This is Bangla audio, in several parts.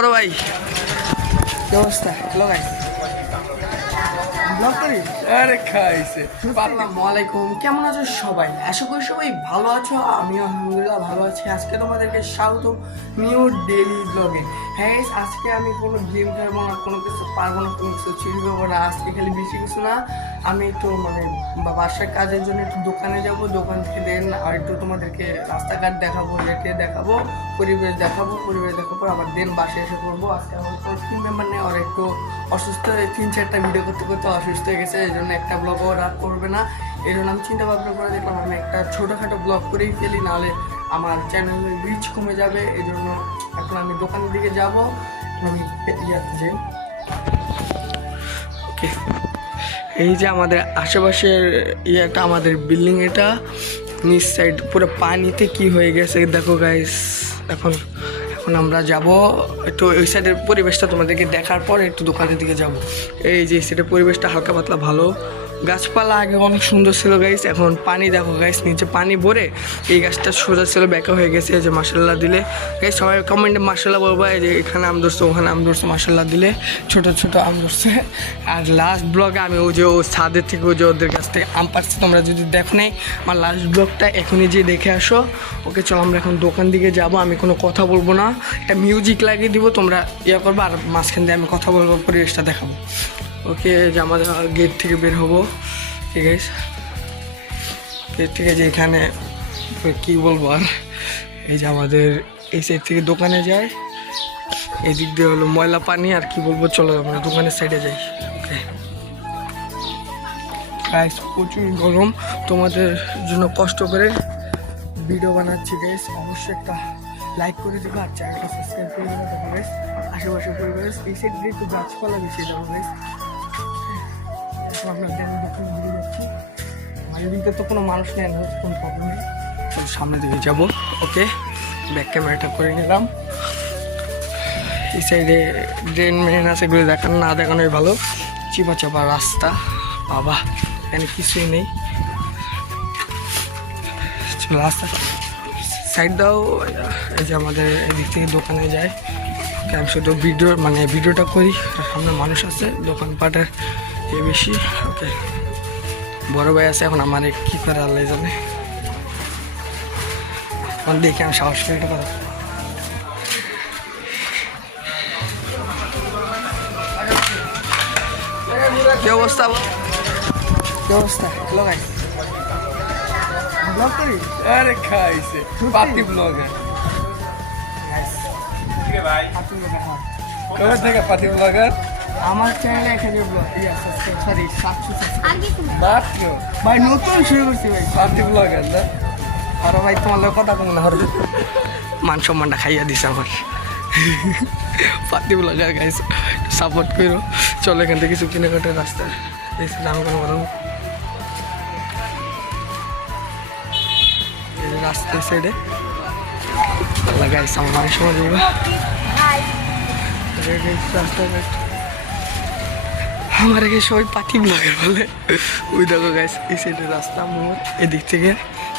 বড় ভাই। কি অবস্থা? আরে খাইছে। আসসালামু আলাইকুম। কেমন আছো সবাই? আশা করি সবাই ভালো আছো। আমি আলহামদুলিল্লাহ ভালো আছি। আজকে তোমাদেরকে স্বাগত নিউ ডেলি ব্লগে হ্যাঁ আজকে আমি কোনো গেম খেলব না, কোনো কিছু পারব না, কোনো কিছু চিনবো না। আজকে খালি বেশি কিছু না। আমি একটু মানে বাসার কাজের জন্য একটু দোকানে যাব। দোকান থেকে দেন আর একটু তোমাদেরকে রাস্তাঘাট দেখাবো হেঁটে দেখাবো, পরিবেশ দেখাবো, পরিবেশ পর আবার দেন বাসায় এসে করব আজকে আমার টিম মেম্বার নেই। আর একটু অসুস্থ তিন চারটা ভিডিও করতে করতে অসুস্থ হয়ে গেছে, এই জন্য একটা ব্লগও রাত করবে না। এই জন্য আমি চিন্তা ভাবনা করে দেখলাম, আমি একটা ছোটোখাটো ব্লগ করেই ফেলি, নাহলে আমার চ্যানেলের রিচ কমে যাবে। এই জন্য এখন আমি দোকানের দিকে যাব, আমি যাই ওকে। এই যে আমাদের আশেপাশের ইয়েটা, আমাদের বিল্ডিং এটা, নিচ সাইড পুরো পানিতে কি হয়ে গেছে, দেখো গাইস এখন এখন আমরা যাব একটু ওই সাইডের পরিবেশটা তোমাদেরকে দেখার পর একটু দোকানের দিকে যাব। এই যে সাইডের পরিবেশটা হালকা পাতলা ভালো। গাছপালা আগে অনেক সুন্দর ছিল গাইস এখন পানি দেখো গাইস নিচে পানি ভরে এই গাছটা সোজা ছিল ব্যাকা হয়ে গেছে যে মাসাল্লাহ দিলে। গাইস সবাই কমেন্টে মাসাল্লাহ বলব যে এখানে আম ধরছে, ওখানে আম ধরছে মাসাল্লাহ দিলে ছোট ছোট আম ধরছে। আর লাস্ট ব্লগে আমি ওই যে ও ছাদের থেকে ওই যে ওদের কাছ থেকে আম পাচ্ছি তোমরা যদি দেখো নাই, আমার লাস্ট ব্লগটা এখনই যে দেখে আসো। ওকে, চলো আমরা এখন দোকান দিকে যাব, আমি কোনো কথা বলব না। একটা মিউজিক লাগিয়ে দিব, তোমরা ইয়ে করব, আর মাঝখান দিয়ে আমি কথা বলব, পরিবেশটা দেখাবো। ওকে আমাদের গেট থেকে বের হব। ঠিক আছে গেট থেকে যে এখানে কী বলব আর? এই যে আমাদের এই সাইড থেকে দোকানে যায়। এই দিক দিয়ে হলো ময়লা পানি আর কি বলব, চলো আমরা দোকানের সাইডে যাই। ওকে গাইস প্রচুর গরম। তোমাদের জন্য কষ্ট করে ভিডিও বানাচ্ছি গাইস অবশ্যই একটা লাইক করে দেবো আর চ্যানেলটা সাবস্ক্রাইব করে দেবো গাইস আশেপাশে পরিবেশ এই সাইড দিয়ে একটু গাছপালা বেশি যাব গাইস দোকান ঘুরে যাচ্ছি এদিকে তো কোনো মানুষ নেই না কোনো প্রবলেম নেই। চলো সামনের দিকে যাব, ওকে? ব্যাক ক্যামেরাটা করে নিলাম। এই সাইডে ড্রেন মেন আছে, এগুলো দেখানো, না দেখানোই ভালো। চিপা চাপা রাস্তা, বাবা, এখানে কিছুই নেই। রাস্তা সাইড দাও এই যে আমাদের এদিক থেকে দোকানে যায়। আমি শুধু ভিডিও মানে ভিডিওটা করি, সামনে মানুষ আছে, দোকানপাটের এ বেশি? ওকে। বড় ভাই আছে এখন আমার কি করে আল্লাহ জানে। এখন দেখি আমি সাহস করে এটা কথা কি অবস্থা? কি অবস্থা? হ্যালো গাইস ব্লগ করি? আরে খাইছে। পাতি ব্লগার কবে থেকে পাতি ব্লগার আমার চ্যানেলে এখানে ব্লগ ইয়া সরি সাতশো মাত্র? ভাই নতুন শুরু করছি ভাই। পাতি ব্লগার না? আর ভাই তোমার লোক কথা কম না মান সম্মানটা খাইয়া দিছে আমার। পাতি ব্লগার গাইস সাপোর্ট করো। চলো এখান থেকে কিছু কেনাকাটার রাস্তা। বেশি দাম কোনো বলো রাস্তার সাইডে গাইস আমার দেবে রাস্তাঘাট আমার এখানে সবাই পাখি ব্লগের বলে, ওই দেখো গাইস এই সাইডে রাস্তা মোড় এদিক থেকে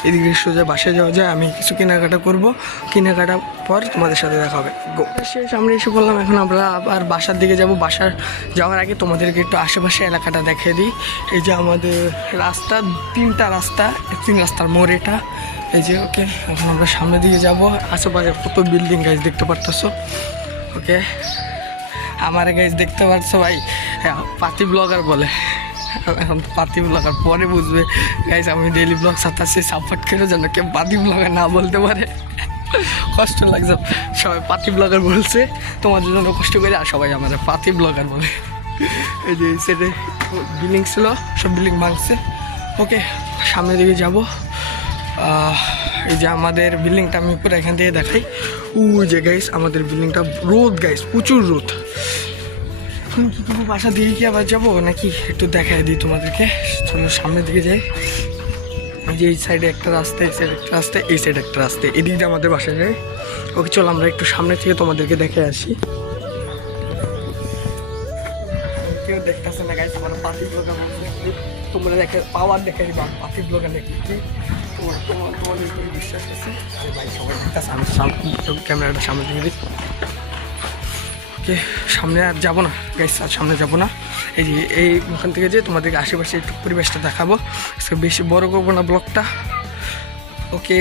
এদিক থেকে সোজা বাসায় যাওয়া যায়, আমি কিছু কেনাকাটা করব। কেনাকাটা পর তোমাদের সাথে দেখা হবে। গো শেষ, আমরা এসে বললাম এখন আমরা আবার বাসার দিকে যাব। বাসার যাওয়ার আগে তোমাদেরকে একটু আশেপাশে এলাকাটা দেখিয়ে দিই। এই যে আমাদের রাস্তা, তিনটা রাস্তা তিন রাস্তার মোড় এটা। এই যে ওকে এখন আমরা সামনের দিকে যাব। আশেপাশে কত বিল্ডিং গাছ দেখতে পারতেছো? ওকে আমার গাইজ দেখতে পারছ ভাই? পাতি ব্লগার বলে। এখন পাতি ব্লগার পরে বুঝবে। গাইস আমি ডেলি ব্লগ সাতাশে সাপোর্ট করে যেন কেউ পাতি ব্লগার না বলতে পারে। কষ্ট লাগছে। সবাই পাতি ব্লগার বলছে, তোমাদের জন্য কষ্ট করে, আর সবাই আমাদের পাতি ব্লগার বলে। এই যে সেটে বিল্ডিং ছিল, সব বিল্ডিং ভাঙছে। ওকে সামনের দিকে যাব। এই যে আমাদের বিল্ডিংটা আমি পুরো এখান থেকে দেখাই। ওই যে গাইস আমাদের বিল্ডিংটা রোদ গাইস প্রচুর রোদ। এখন কি করব? বাসা দিকে কি আবার যাব নাকি? একটু দেখাই দিই তোমাদেরকে। চলো, সামনের দিকে যাই। যে এই সাইডে একটা রাস্তা, এই সাইডে একটা রাস্তা, এই সাইডে একটা রাস্তা। এদিক দিয়ে আমাদের বাসায় যাই ওকে, চলো, আমরা একটু সামনে থেকে তোমাদেরকে দেখে আসি। কেউ দেখতেছে না গাইস আমার পাতি ব্লগার তোমরা দেখে, পাওয়ার দেখে দিবা পাতি ব্লগার নাকি কি? তোমার তোমার তোমাদের বিশ্বাস আছে? ভাই, সবাই দেখতেছে, আমি সামনে ক্যামেরাটা সামনে দিকে দিই। ওকে সামনে আর যাব না। গাইস আর সামনে যাব না। এই যে, এই ওখান থেকে যে তোমাদেরকে আশেপাশে একটু পরিবেশটা দেখাবো। বেশি বড় করব না ব্লগটা। ওকে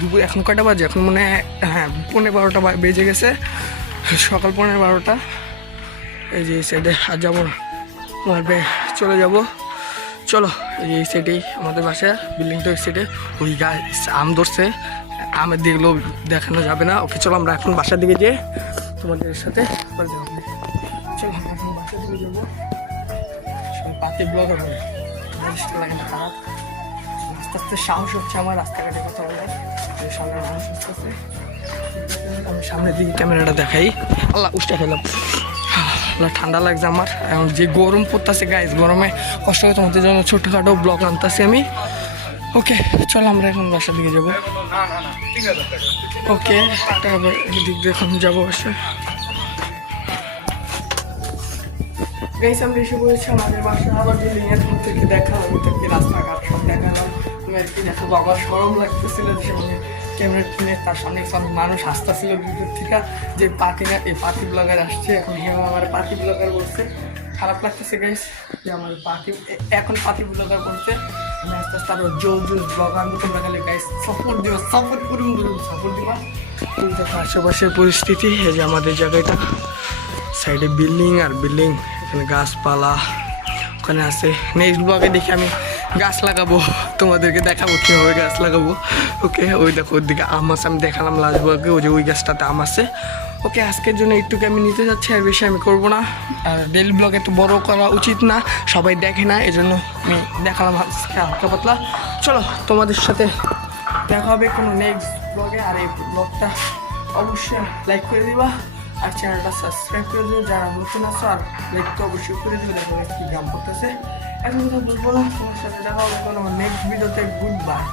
দুপুর এখন কয়টা বাজে? এখন মনে হ্যাঁ পনেরো বারোটা বেজে গেছে। সকাল পনেরো বারোটা। এই যে, এই সাইডে আর যাব না। মারবে চলে যাব। চলো, এই সাইডেই আমাদের বাসা বিল্ডিংটা ওই সাইডে ওই গাছ, আম ধরছে। আমের দিকগুলো দেখানো যাবে না। ওকে, চলো আমরা এখন বাসার দিকে যেয়ে তোমাদের সাথে পাতি হবে। জিনিসটা লাগে না খারাপ আস্তে আস্তে সাহস হচ্ছে আমার রাস্তাঘাটে কথা সামনে মানুষ আমি সামনের দিকে ক্যামেরাটা দেখাই। আল্লাহ, উষ্টা খেলাম। ঠান্ডা লাগছে আমার। এখন যে গরম পড়তেছে গাইজ গরমে কষ্ট করে তোমাদের জন্য ছোটোখাটো ব্লগ আনতেছি আমি। ওকে চলো আমরা এখন বাসার দিকে যাব। ওকে একটা দিক দিয়ে এখন যাব অবশ্যই গাইস আমরা এসে বলেছি আমাদের বাসা। আবার বিল্ডিং এর দূর থেকে দেখালাম থেকে রাস্তাঘাট সব দেখালাম। তুমি আর কি দেখাবো আমার সরম লাগতেছিল, যে সামনে ক্যামেরা কিনে তার সামনে সব মানুষ হাসতেছিল দূর থেকে, যে পার্টি না, এই পার্টি ব্লগার আসছে। এখন হেমা আমার পার্টি ব্লগার বলছে। খারাপ লাগতেছে গাইস যে আমার পার্টি এখন পার্টি ব্লগার বলছে। আমি আস্তে জোর জোর ব্লগ আনব, তোমরা গেলে গাইস সাপোর্ট দিবা সাপোর্ট সাপোর্ট দিবা। দেখো আশেপাশের পরিস্থিতি, এই যে আমাদের জায়গাটা সাইডে বিল্ডিং আর বিল্ডিং এখানে গাছপালা, ওখানে আছে। নেক্সট ব্লগে দেখি আমি গাছ লাগাবো, তোমাদেরকে দেখাবো কীভাবে গাছ লাগাবো। ওকে ওই দেখো ওর দিকে আম আছে, আমি দেখালাম লাস্ট ব্লগে ওই যে ওই গাছটাতে আম আছে। ওকে, আজকের জন্য একটুকু আমি নিতে যাচ্ছি, আর বেশি আমি করব না। আর ডেলি ব্লগে তো বড় করা উচিত না, সবাই দেখে না, এজন্য আমি দেখালাম আজকে হালকা পাতলা। চলো, তোমাদের সাথে দেখা হবে কোনো নেক্সট ব্লগে আর এই ব্লগটা অবশ্যই লাইক করে দিবা, আর চ্যানেলটা সাবস্ক্রাইব করে দিও, যারা নতুন আছো, আর লাইক তো অবশ্যই করে দিও, দেখো কি গান করতেছে এখন তো বলব না, তোমার সাথে দেখা হবে কোনো নেক্সট ভিডিওতে গুড বাই